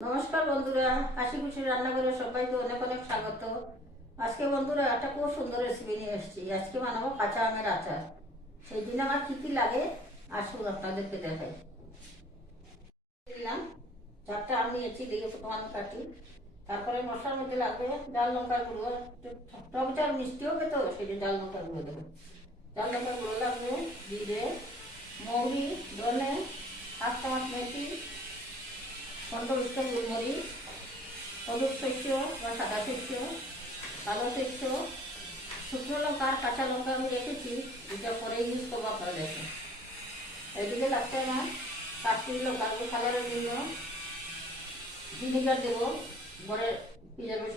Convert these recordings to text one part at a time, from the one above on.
নমস্কার বন্ধুরা, হাসি খুশি রান্নাঘরে সবাইকে অনেক অনেক স্বাগত। আজকে বন্ধুরা একটা খুব সুন্দর রেসিপি নিয়ে এসেছি। আজকে বানাবো কাঁচা আমের আচার। সেই দিন আমার কী কী লাগে আসুন আপনাদেরকে দেখাই। দিলাম 4টা আম নিয়েছি, দিয়ে প্রথমে কাটি। তারপরে মশলার মধ্যে লাগবে ডাল লঙ্কার গুঁড়ো, টক ঝাল মিষ্টি হবে তো সেই জন্য ডাল লঙ্কার গুঁড়ো দেবো। ডাল লঙ্কার গুঁড়ো লাগবে, জিরে, মৌরি, ধনে, 8 চামচ মেথি, 15-20 গোলমরিচ, হলুদ শস্য বা সাদা শস্য, কালো শস্য, শুকনো লঙ্কা আর কাঁচা লঙ্কা আমি রেখেছি, এটা পরে ইউজ করবো আপনারা দেখুন। এইদিকে লাগছে আমার কাশ্মীরি লঙ্কা কালারের জন্য ভিনিগার দেবো পরে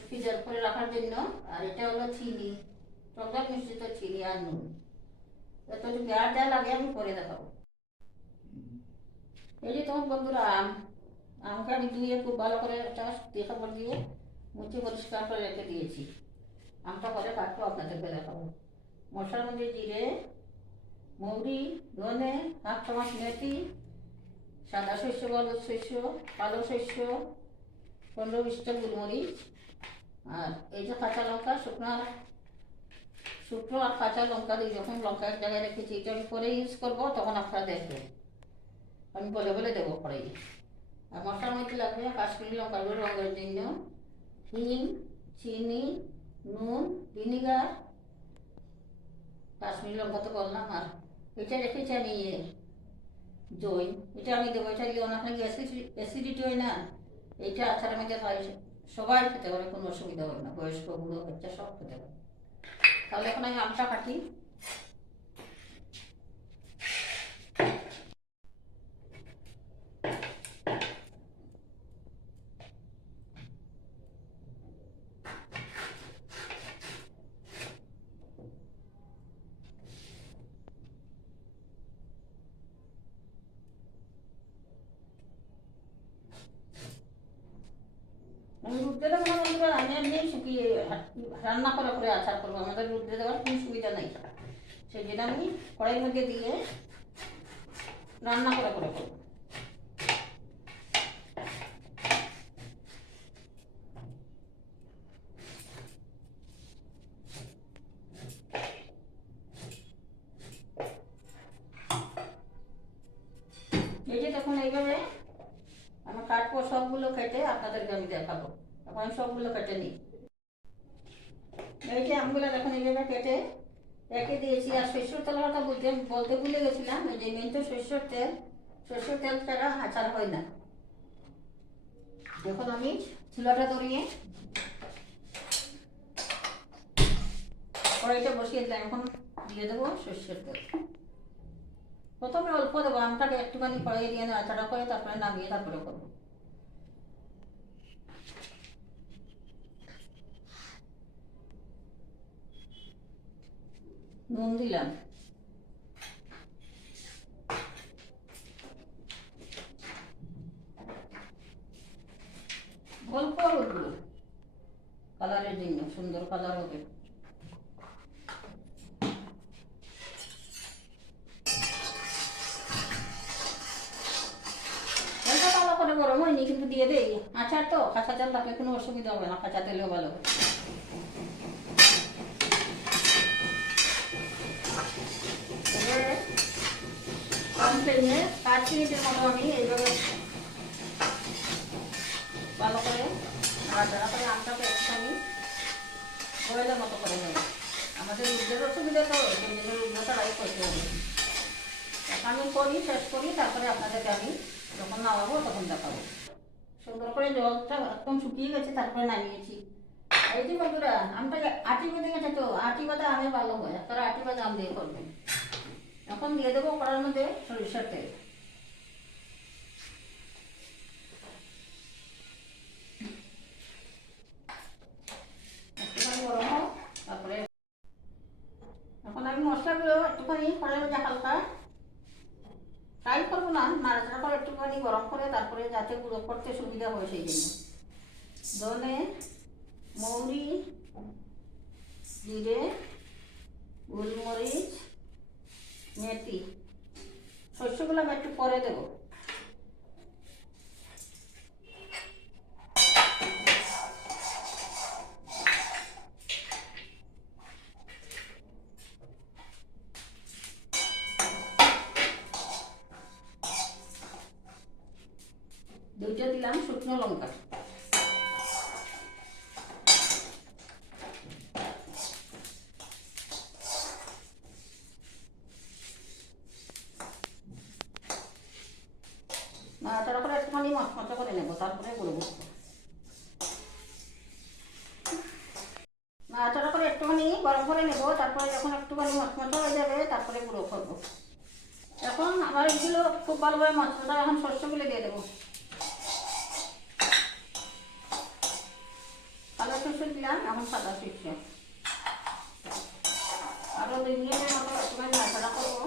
ফ্রিজার করে রাখার জন্য। আর এটা হলো চিনি, টক মিশ্রিত চিনি আর নুন। এতটুকু আর যা লাগে আমি পরে দেখাবো। এই যে তোমার বন্ধুরা আমকে আমি ধুয়ে খুব ভালো করে একটা কাপড় দিয়ে মুছে পরিষ্কার করে রেখে দিয়েছি। আমটা পরে কাটবো, আপনাদেরকে দেখাবো। মশলার মধ্যে জিরে, মৌরি, ধনে, 8 চামচ মেথি, সাদা শস্য, হলুদ শস্য, কালো শস্য, 15-20টা গোলমরিচ, আর এই যে কাঁচা লঙ্কা, শুকনো আর কাঁচা লঙ্কা দিয়ে যখন লঙ্কা এক জায়গায় রেখেছি, এটা আমি পরে ইউজ করবো, তখন আপনারা দেখবেন। আমি বলে বলে দেবো পরে। আর মশলার মধ্যে লাগবে কাশ্মীরি লঙ্কা গুঁড়ো রঙের জন্য, হিং, চিনি, নুন, ভিনিগার, কাশ্মীরি লঙ্কা তো বললাম। আর এটা রেখেছি আমি দই, এটা আমি দেবো। এটা দিয়ে অনেক নাকি অ্যাসিডিটি হয় না, এইটা আচারের মধ্যে সবাই খেতে পারে, কোনো অসুবিধা হবে না, বয়স্ক বুড়ো বাচ্চা সব খেতে পারে। তাহলে এখন আমি আমটা কাটি। আমি রুদ্রে দেবো না বন্ধুরা, আমি এমনি শুকিয়ে রান্না করে করে আচার করবো। আমাদের রুদ্রে দেওয়ার কোনো সুবিধা নেই, সেই জন্য আমি কড়াইয়ের মধ্যে দিয়ে রান্না করে করে করবো। এই যে দেখুন, এইভাবে আমি কাটবো, সবগুলো কেটে আপনাদেরকে আমি দেখাবো। এখন আমি সবগুলো কেটে নিই। এই যে আমগুলো দেখুন এইভাবে কেটে রেখে দিয়েছি। আর সরষের তেলের কথা বলতে ভুলে গেছিলাম, যে মেন তো সরষের তেল ছাড়া আচার হয় না। দেখুন আমি চুলাটা ধরিয়ে কড়াইটা বসিয়ে দিলাম, এখন দিয়ে দেবো সরষের তেল। প্রথমে অল্প দেবো, আমটাকে একটুখানি কড়াই দিয়ে নাড়াচাড়া করে তারপরে নামিয়ে তারপরে করবো। নুন দিলাম, অল্প হলুদ, কালারের জন্য সুন্দর কালার হবে। ভালো করে গরম হয়নি কিন্তু দিয়ে দেই, আচার তো কাঁচা তেল রাখলে কোনো অসুবিধা হবে না, কাঁচা তেলেও ভালো হবে। কম ফ্লেমে 5 মিনিটের মতো আমি এইভাবে ভালো করে নাড়াচাড়া করে আমটাকে একটুখানি বয়েলের মতো করে নেব। আমাদের রুদ্রের অসুবিধা তো, সেই জন্য রুদ্রটাই করতে হবে। আমি করি, শেষ করি, তারপরে আপনাদেরকে আমি যখন নামাবো তখন দেখাবো। সুন্দর করে জলটা একদম শুকিয়ে গেছে, তারপরে নামিয়েছি। এই যে বন্ধুরা, আমটা আটি বেঁধে গেছে তো, আটি বাঁধা আমে ভালো হয়, আপনারা আটি বাঁধা আম দিয়ে করবেন। এখন দিয়ে দেবো কড়ার মধ্যে সরিষার তেল। একটুখানি গরম হোক, তারপরে এখন আমি মশলাগুলো একটুখানি কড়াইয়ের মধ্যে হালকা ফ্রাই করবো না, নাড়াচাড়া করে একটুখানি গরম করে তারপরে যাতে গুঁড়ো করতে সুবিধা হয় সেই জন্য। ধনে, মৌরি, জিরে, গোলমরিচ, মেথি, শস্যগুলো আমি একটু পরে দেবো। শুকনো লঙ্কা। নাড়াচাড়া করে একটুখানি মচমচা করে নেবো, তারপরে গুঁড়ো করবো। নাড়াচাড়া করে একটুখানি গরম করে নেবো, তারপরে যখন একটুখানি মচমচা হয়ে যাবে তারপরে গুঁড়ো করবো। এখন আবার এগুলো খুব ভালোভাবে মচমচা, এখন সর্ষেগুলো দিয়ে দেবো। কালো সর্ষে দিলাম, এখন সাদা সর্ষে। আরও 2 মিনিটের মতো একটুখানি নাড়াচাড়া করবো।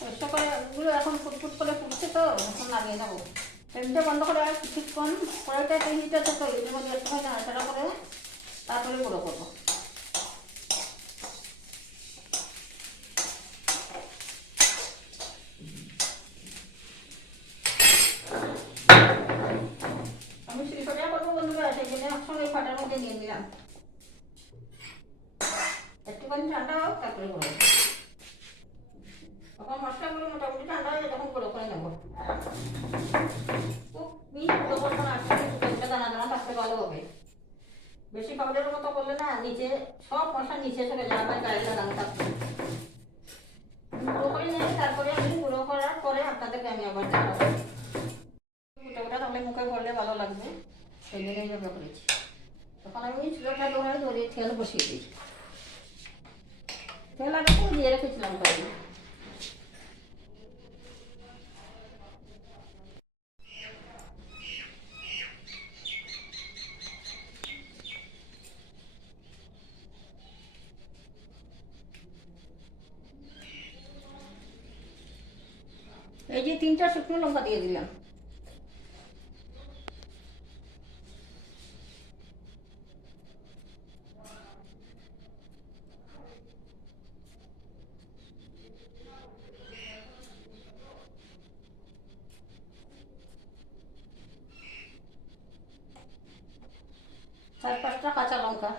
চেষ্টা করে এগুলো এখন ফুটফুট করে ফুটছে, তো এখন নামিয়ে নেবো। ফ্লেমটা বন্ধ করে আর কিছুক্ষণ কড়াইটা হিটে তো এর মধ্যে একটুখানি নাড়াচাড়া করে তারপরে গুঁড়ো করবো। আমি শিলপাটা করবো বন্ধুরা, সেই জন্য একসঙ্গে ফাটার মধ্যে নিয়ে নিলাম। একটুখানি ঠান্ডা হোক তারপরে গুঁড়ো। তখন মশলাগুলো মোটামুটি ঠান্ডা হয়ে তখন গুঁড়ো করে নেবো। খুব গুঁড়ো করবো না, একটু দানা দানা থাকতে ভালো হবে। বেশি পাউডারের মতো করলে না নিচে সব মশলা নিচে চলে যায়, আবার গায়ে লাগানো থাকবে। গুঁড়ো করে নিয়ে তারপরে আমি গুঁড়ো করার পরে আপনাদেরকে আমি আবার দেখাবো। গোটা গোটা তাহলে মুখে ভরলে ভালো লাগবে, সেই জন্য এইভাবে করেছি। তখন আমি চুলোটা ধরে তেল বসিয়ে দিই। তেল আগে তো দিয়ে রেখেছিলাম তাই। এই যে 3টা শুকনো লঙ্কা দিয়ে দিলাম। চার 5টা কাঁচা লঙ্কা।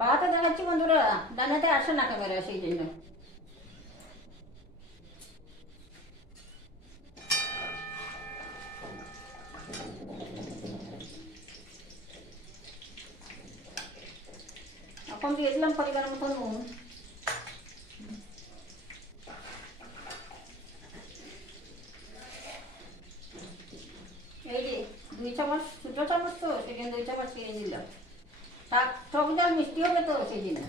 বাড়াতে দেখাচ্ছি বন্ধুরা, ডানাতে আসে না ক্যামেরা, সেই জন্য। এখন দিয়ে দিলাম পরিমাণ মতো নুন। এই যে 2 চামচ, ছোটো চামচ তো সেখানে 2 চামচ কিনে দিলাম। টক ডাল মিষ্টি হবে তো সেই জন্য।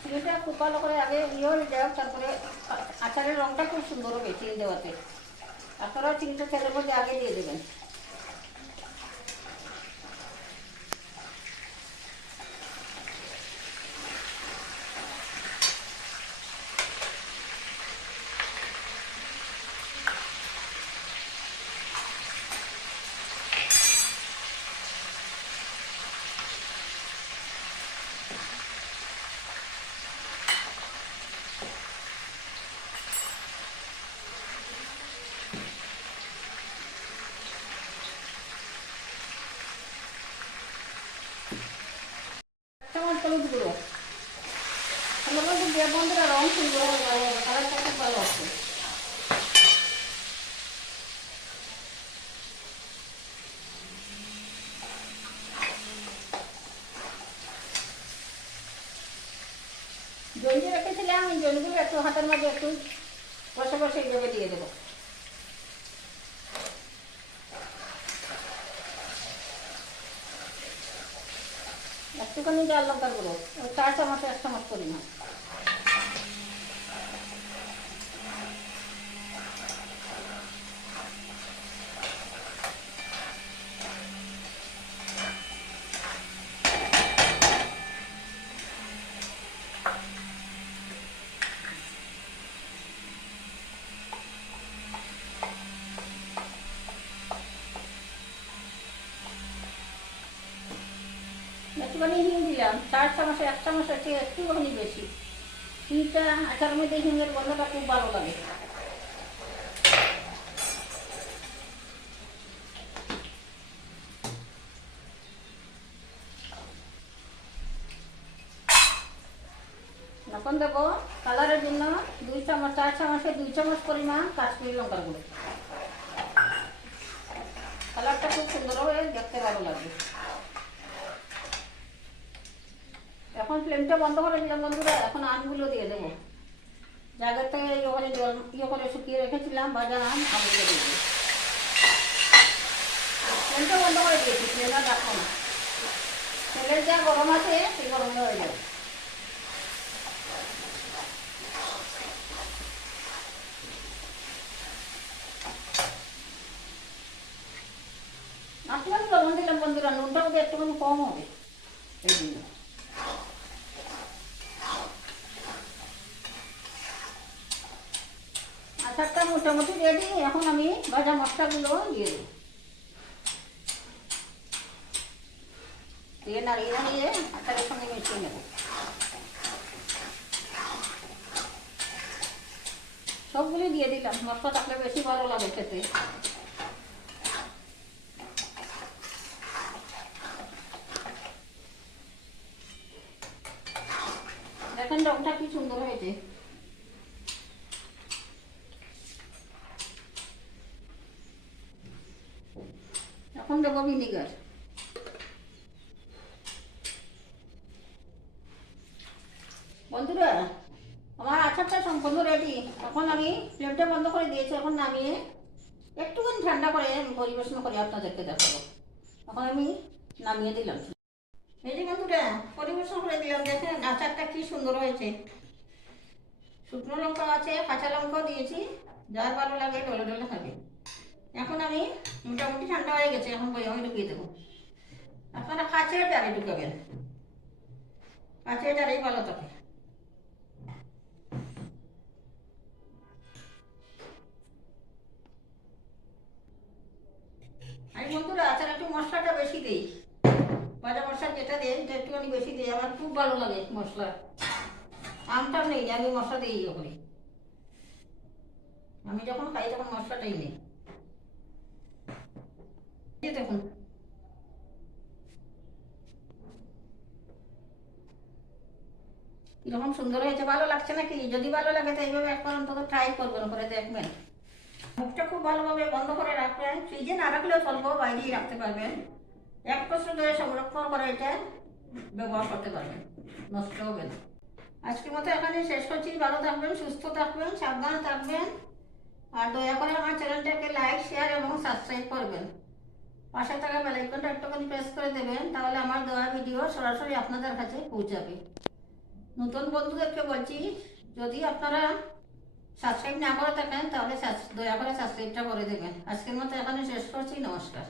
চিনিটা খুব ভালো করে আগে হয়ে যাও, তারপরে আচারের রঙটা খুব সুন্দর হবে চিনি দেওয়াতে। আপনারাও চিনিটা তেলের মধ্যে আগে দিয়ে দেবেন। চামচ হলুদ গুঁড়ো। হলুদ দিয়ে বন্ধুরা রঙ সুন্দর হবে, কালারটা খুব ভালো আছে। জল দিয়ে রেখেছিলাম, এই জলগুলো একটু হাতের মধ্যে একটু বসে বসে এইভাবে দিয়ে দেবো। একটুখানি লাল লঙ্কার গুঁড়ো, 4 চামচ 1 চামচ পরিমাণ। একটু একটুখানি হিং দিলাম, 4 চামচে 1 চামচের চেয়ে একটুখানি বেশি। হিংটা আচারের মধ্যে হিঙের গন্ধটা খুব ভালো লাগে। এখন দেবো কালারের জন্য 2 চামচ, 4 চামচে 2 চামচ পরিমাণ কাশ্মীরি লঙ্কার গুঁড়ো। কালারটা খুব সুন্দর হবে, দেখতে ভালো লাগবে। এখন ফ্লেমটা বন্ধ করে দিলাম বন্ধুরা। এখন আমগুলো দিয়ে দেবো। জায়গা থেকে ওখানে জল করে শুকিয়ে রেখেছিলাম ভাজা আমগুলো দিয়ে দেবো। ফ্লেমটা বন্ধ করে দিয়েছি, ফ্লেমটা রাখো না। তেলের যা গরম আছে সেই গরমটা হয়ে যাবে। একটুখানি লবণ দিলাম বন্ধুরা, নুনটা বোধহয় একটুখানি কম হবে এই জন্য। আচারটা মোটামুটি রেডি। এখন আমি ভাজা মশলাগুলো দিয়ে দেবো। দিয়ে নাড়িয়ে নাড়িয়ে আচারের সঙ্গে মিশিয়ে নেব। সবগুলি দিয়ে দিলাম, মশলা থাকলে বেশি ভালো লাগে খেতে। দেখেন রংটা কি সুন্দর হয়েছে। এখন দেবো ভিনিগার। বন্ধুরা আমার আচারটা সম্পূর্ণ রেডি। এখন আমি ফ্লেমটা বন্ধ করে দিয়েছি। এখন নামিয়ে একটুখানি ঠান্ডা করে আমি পরিবেশন করে আপনাদেরকে দেখাবো। এখন আমি নামিয়ে দিলাম। এই যে বন্ধুরা পরিবেশন করে দিলাম। দেখেন আচারটা কি সুন্দর হয়েছে। শুকনো লঙ্কা আছে, কাঁচা লঙ্কাও দিয়েছি, যার ভালো লাগে ডলে ডলে খাবে। এখন আমি মোটামুটি ঠান্ডা হয়ে গেছে, এখন বয়ামে ঢুকিয়ে দেবো। আপনারা কাঁচের জারে ঢুকাবেন, কাঁচের জারেই ভালো থাকে। আমি বন্ধুরা আচার একটু মশলাটা বেশি দিই। ভাজা মশলা যেটা দেয় সেটা একটুখানি বেশি দিই, আমার খুব ভালো লাগে মশলা। আমটাম নেই, আমি মশলা দিই ওখানে। আমি যখন খাই তখন মশলাটাই নেই। দেখুন কিরকম সুন্দর হয়েছে। ভালো লাগছে নাকি? যদি ভালো লাগে তো এইভাবে একবার অন্তত ট্রাই করবেন, করে দেখবেন। মুখটা খুব ভালোভাবে বন্ধ করে রাখবেন। ফ্রিজে না রাখলেও চলবো, বাইরেই রাখতে পারবেন। 1 বছর ধরে সংরক্ষণ করে এটা ব্যবহার করতে পারবেন, নষ্ট হবে না। আজকের মতো এখানে শেষ করছি। ভালো থাকবেন, সুস্থ থাকবেন, সাবধানে থাকবেন। আর দয়া করে আমার চ্যানেলটাকে লাইক, শেয়ার এবং সাবস্ক্রাইব করবেন। পাশে থাকা বেল আইকনটা একটুখানি প্রেস করে দেবেন, তাহলে আমার দেওয়া ভিডিও সরাসরি আপনাদের কাছে পৌঁছাবে। নতুন বন্ধুদেরকে বলছি, যদি আপনারা সাবস্ক্রাইব না করে থাকেন তাহলে দয়া করে সাবস্ক্রাইবটা করে দেবেন। আজকের মতো এখানে শেষ করছি। নমস্কার।